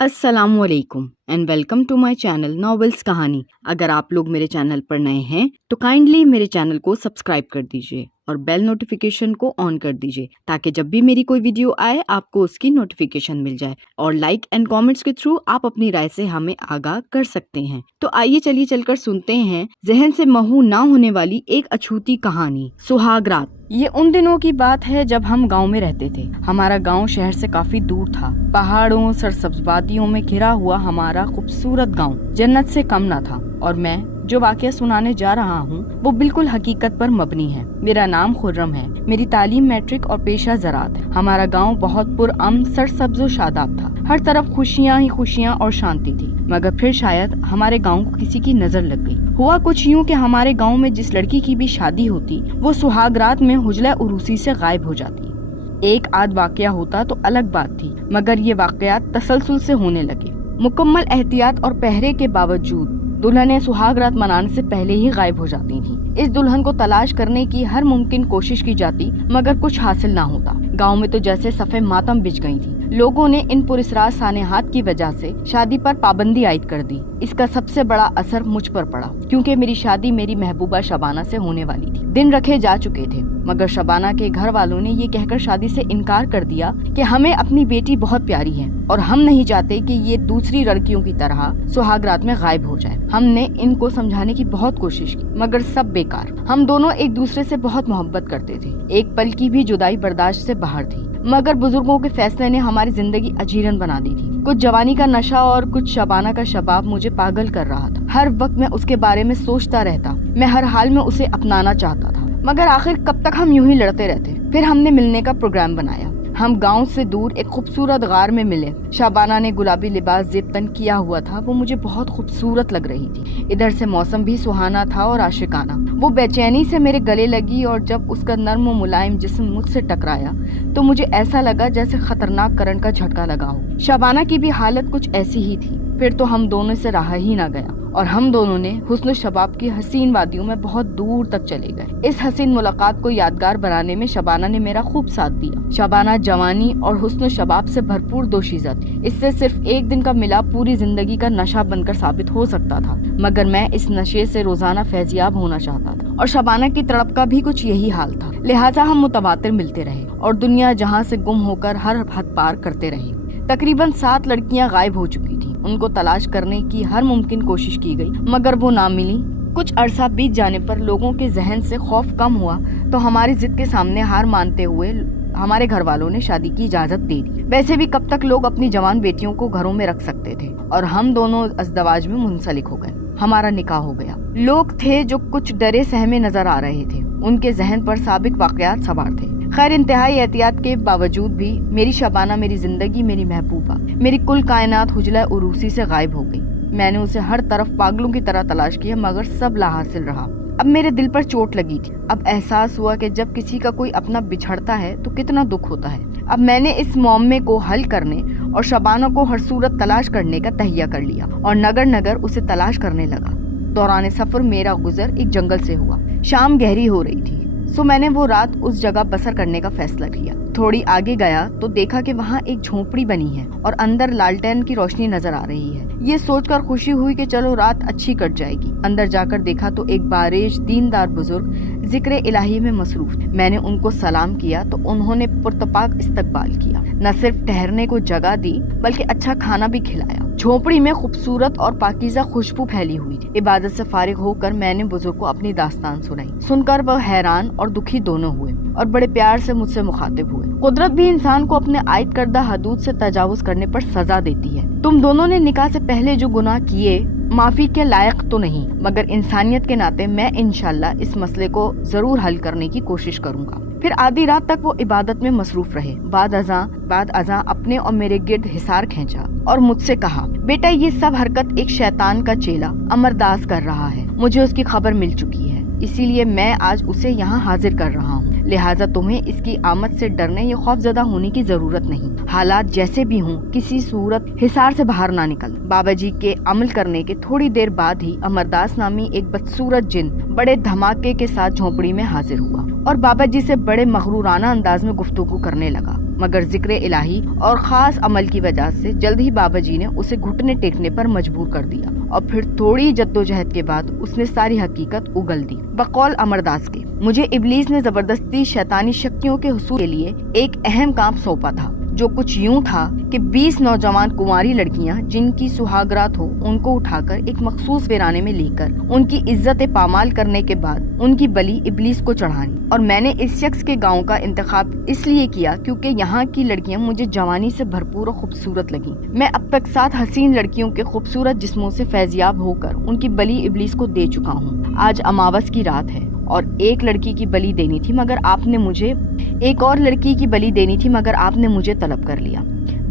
अस्सलाम वालेकुम and welcome to my channel novels Kahani. अगर आप लोग मेरे चैनल पर नए हैं तो काइंडली मेरे चैनल को सब्सक्राइब कर दीजिए और बेल नोटिफिकेशन को ऑन कर दीजिए ताकि जब भी मेरी कोई वीडियो आए आपको उसकी नोटिफिकेशन मिल जाए। और लाइक एंड कमेंट्स के थ्रू आप अपनी राय से हमें आगाह कर सकते हैं। तो आइए चलिए चलकर सुनते हैं जहन से महू ना होने वाली एक अछूती कहानी, सुहाग रात। ये उन दिनों की बात है जब हम गांव में रहते थे। हमारा गांव शहर से काफी दूर था। पहाड़ों सरसब्ज वादियों में घिरा हुआ हमारा खूबसूरत गांव जन्नत से कम न था। और मैं जो वाकया सुनाने जा रहा हूँ वो बिल्कुल हकीकत पर मबनी है। मेरा नाम खुर्रम है। मेरी तालीम मैट्रिक और पेशा ज़राअत है। हमारा गांव बहुत पुरअमन सरसब्ज और शादाब था। हर तरफ खुशियाँ ही खुशियाँ और शांति थी। मगर फिर शायद हमारे गांव को किसी की नजर लग गई। हुआ कुछ यूँ कि हमारे गांव में जिस लड़की की भी शादी होती वो सुहाग रात में हुजला उरूसी से गायब हो जाती। एक आध वाकया होता तो अलग बात थी, मगर ये वाकयात तसलसल से होने लगे। मुकम्मल एहतियात और पहरे के बावजूद दुल्हनें सुहाग रात मनाने से पहले ही गायब हो जाती थीं। इस दुल्हन को तलाश करने की हर मुमकिन कोशिश की जाती मगर कुछ हासिल ना होता। गांव में तो जैसे सफ़े मातम बिछ गई थी। लोगों ने इन पुरस्रार सानेहात की वजह से शादी पर पाबंदी आयद कर दी। इसका सबसे बड़ा असर मुझ पर पड़ा, क्योंकि मेरी शादी मेरी महबूबा शबाना से होने वाली थी। दिन रखे जा चुके थे, मगर शबाना के घर वालों ने ये कहकर शादी से इनकार कर दिया कि हमें अपनी बेटी बहुत प्यारी है और हम नहीं चाहते कि ये दूसरी लड़कियों की तरह सुहाग रात में गायब हो जाए। हमने इनको समझाने की बहुत कोशिश की, मगर सब बेकार। हम दोनों एक दूसरे से बहुत मोहब्बत करते थे। एक पल की भी जुदाई बर्दाश्त से बाहर थी। मगर बुजुर्गों के फैसले ने हमारी जिंदगी अजीरन बना दी थी। कुछ जवानी का नशा और कुछ शबाना का शबाब मुझे पागल कर रहा था। हर वक्त मैं उसके बारे में सोचता रहता। मैं हर हाल में उसे अपनाना चाहता था, मगर आखिर कब तक हम यूं ही लड़ते रहते। फिर हमने मिलने का प्रोग्राम बनाया। हम गांव से दूर एक खूबसूरत गार में मिले। शबाना ने गुलाबी लिबास जेब तन किया हुआ था। वो मुझे बहुत खूबसूरत लग रही थी। इधर से मौसम भी सुहाना था और आशिकाना। वो बेचैनी से मेरे गले लगी और जब उसका नर्म मुलायम जिस्म मुझसे टकराया तो मुझे ऐसा लगा जैसे खतरनाक करंट का झटका लगा हो। शबाना की भी हालत कुछ ऐसी ही थी। फिर तो हम दोनों से रहा ही ना गया और हम दोनों ने हुस्न शबाब की हसीन वादियों में बहुत दूर तक चले गए। इस हसीन मुलाकात को यादगार बनाने में शबाना ने मेरा खूब साथ दिया। शबाना जवानी और हुस्न शबाब से भरपूर दोशीज़ा थी। इससे सिर्फ एक दिन का मिलाप पूरी जिंदगी का नशा बनकर साबित हो सकता था, मगर मैं इस नशे से रोजाना फैजियाब होना चाहता था और शबाना की तड़प का भी कुछ यही हाल था। लिहाजा हम मुतवातिर मिलते रहे और दुनिया जहाँ से गुम होकर हर हद पार करते रहे। तकरीबन 7 लड़कियां गायब हो चुकी थीं। उनको तलाश करने की हर मुमकिन कोशिश की गई, मगर वो ना मिली। कुछ अरसा बीत जाने पर लोगों के जहन से खौफ कम हुआ तो हमारी जिद के सामने हार मानते हुए हमारे घर वालों ने शादी की इजाजत दे दी। वैसे भी कब तक लोग अपनी जवान बेटियों को घरों में रख सकते थे और हम दोनों अज़दवाज में मुंसलिक हो गए। हमारा निकाह हो गया। लोग थे जो कुछ डरे सहमे नजर आ रहे थे। उनके जहन पर साबिक वाकयात सवार थे। खैर, इंतहाई एहतियात के बावजूद भी मेरी शबाना, मेरी जिंदगी, मेरी महबूबा, मेरी कुल कायनात हुजला उरूसी से गायब हो गई। मैंने उसे हर तरफ पागलों की तरह तलाश किया, मगर सब लाहासिल रहा। अब मेरे दिल पर चोट लगी थी। अब एहसास हुआ कि जब किसी का कोई अपना बिछड़ता है तो कितना दुख होता है। अब मैंने इस मुअम्मे को हल करने और शबाना को हर सूरत तलाश करने का तहिया कर लिया और नगर नगर उसे तलाश करने लगा। दौरान सफर मेरा गुजर एक जंगल से हुआ। शाम गहरी हो रही थी, सो मैंने वो रात उस जगह बसर करने का फैसला किया। थोड़ी आगे गया तो देखा कि वहाँ एक झोपड़ी बनी है और अंदर लालटेन की रोशनी नजर आ रही है। ये सोचकर खुशी हुई कि चलो रात अच्छी कट जाएगी। अंदर जाकर देखा तो एक बारिश दीनदार बुजुर्ग जिक्र इलाही में मसरूफ थे। मैंने उनको सलाम किया तो उन्होंने पुरतपाक इस्तकबाल किया। न सिर्फ ठहरने को जगह दी बल्कि अच्छा खाना भी खिलाया। झोपड़ी में खूबसूरत और पाकीज़ा खुशबू फैली हुई थी। इबादत से फारिग होकर मैंने बुजुर्ग को अपनी दास्तान सुनाई। सुनकर वह हैरान और दुखी दोनों हुए और बड़े प्यार से मुझसे मुखातिब हुए। कुदरत भी इंसान को अपने आयद करदा हदूद से तजावुज करने पर सजा देती है। तुम दोनों ने निकाह से पहले जो गुनाह किए माफी के लायक तो नहीं, मगर इंसानियत के नाते मैं इंशाल्लाह इस मसले को जरूर हल करने की कोशिश करूंगा। फिर आधी रात तक वो इबादत में मसरूफ रहे। बाद अज़ां अपने और मेरे गिर्द हिसार खींचा और मुझसे कहा, बेटा ये सब हरकत एक शैतान का चेला अमरदास कर रहा है। मुझे उसकी खबर मिल चुकी है, इसीलिए मैं आज उसे यहाँ हाजिर कर रहा हूँ। लिहाजा तुम्हें इसकी आमद से डरने या खौफजदा होने की जरूरत नहीं। हालात जैसे भी हों, किसी सूरत हिसार से बाहर ना निकल। बाबा जी के अमल करने के थोड़ी देर बाद ही अमरदास नामी एक बदसूरत जिन बड़े धमाके के साथ झोपड़ी में हाजिर हुआ और बाबा जी से बड़े मगरूराना अंदाज में गुफ्तगू करने लगा। مگر ذکر الہی اور خاص عمل کی وجہ سے جلد ہی بابا جی نے اسے گھٹنے ٹیکنے پر مجبور کر دیا اور پھر تھوڑی جدوجہد کے بعد اس نے ساری حقیقت اگل دی۔ بقول امر داس کے، مجھے ابلیس نے زبردستی شیطانی شکتیوں کے حصول کے لیے ایک اہم کام سونپا تھا، جو کچھ یوں تھا کہ 20 نوجوان کنواری لڑکیاں جن کی سہاگرات ہو ان کو اٹھا کر ایک مخصوص ویرانے میں لے کر ان کی عزت پامال کرنے کے بعد ان کی بلی ابلیس کو چڑھانی۔ اور میں نے اس شخص کے گاؤں کا انتخاب اس لیے کیا کیونکہ یہاں کی لڑکیاں مجھے جوانی سے بھرپور اور خوبصورت لگیں۔ میں اب تک 7 حسین لڑکیوں کے خوبصورت جسموں سے فیضیاب ہو کر ان کی بلی ابلیس کو دے چکا ہوں۔ آج اماوس کی رات ہے اور ایک لڑکی کی بلی دینی تھی مگر آپ نے مجھے ایک اور لڑکی کی بلی دینی تھی مگر آپ نے مجھے طلب کر لیا۔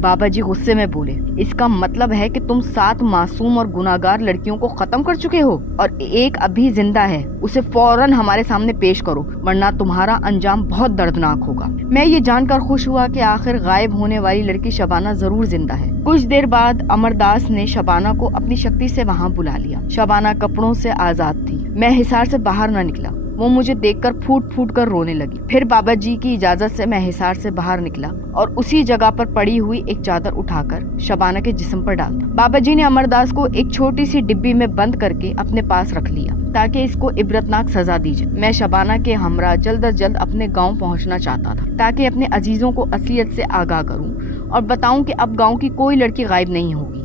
بابا جی غصے میں بولے، اس کا مطلب ہے کہ تم 7 معصوم اور گناہگار لڑکیوں کو ختم کر چکے ہو اور ایک ابھی زندہ ہے، اسے فوراً ہمارے سامنے پیش کرو ورنہ تمہارا انجام بہت دردناک ہوگا۔ میں یہ جان کر خوش ہوا کہ آخر غائب ہونے والی لڑکی شبانہ ضرور زندہ ہے۔ کچھ دیر بعد امر داس نے شبانہ کو اپنی شکتی سے وہاں بلا لیا۔ شبانہ کپڑوں سے آزاد تھی۔ میں حصار سے باہر نہ نکلا۔ وہ مجھے دیکھ کر پھوٹ پھوٹ کر رونے لگی۔ پھر بابا جی کی اجازت سے میں حصار سے باہر نکلا اور اسی جگہ پر پڑی ہوئی ایک چادر اٹھا کر شبانہ کے جسم پر ڈال دی۔ بابا جی نے امر داس کو ایک چھوٹی سی ڈبی میں بند کر کے اپنے پاس رکھ لیا تاکہ اس کو عبرتناک سزا دی جائے۔ میں شبانہ کے ہمراہ جلد از جلد اپنے گاؤں پہنچنا چاہتا تھا تاکہ اپنے عزیزوں کو اصلیت سے آگاہ کروں اور بتاؤں کہ اب گاؤں کی کوئی لڑکی غائب نہیں ہوگی۔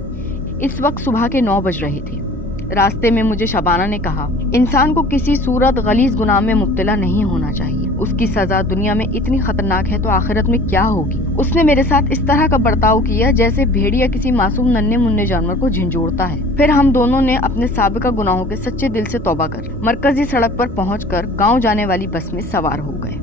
اس وقت صبح کے 9 بج رہے تھے۔ راستے میں مجھے شبانہ نے کہا، انسان کو کسی صورت غلیظ گناہ میں مبتلا نہیں ہونا چاہیے، اس کی سزا دنیا میں اتنی خطرناک ہے تو آخرت میں کیا ہوگی۔ اس نے میرے ساتھ اس طرح کا برتاؤ کیا جیسے بھیڑیا کسی معصوم ننھے منھے جانور کو جھنجھوڑتا ہے۔ پھر ہم دونوں نے اپنے سابقہ گناہوں کے سچے دل سے توبہ کر مرکزی سڑک پر پہنچ کر گاؤں جانے والی بس میں سوار ہو گئے۔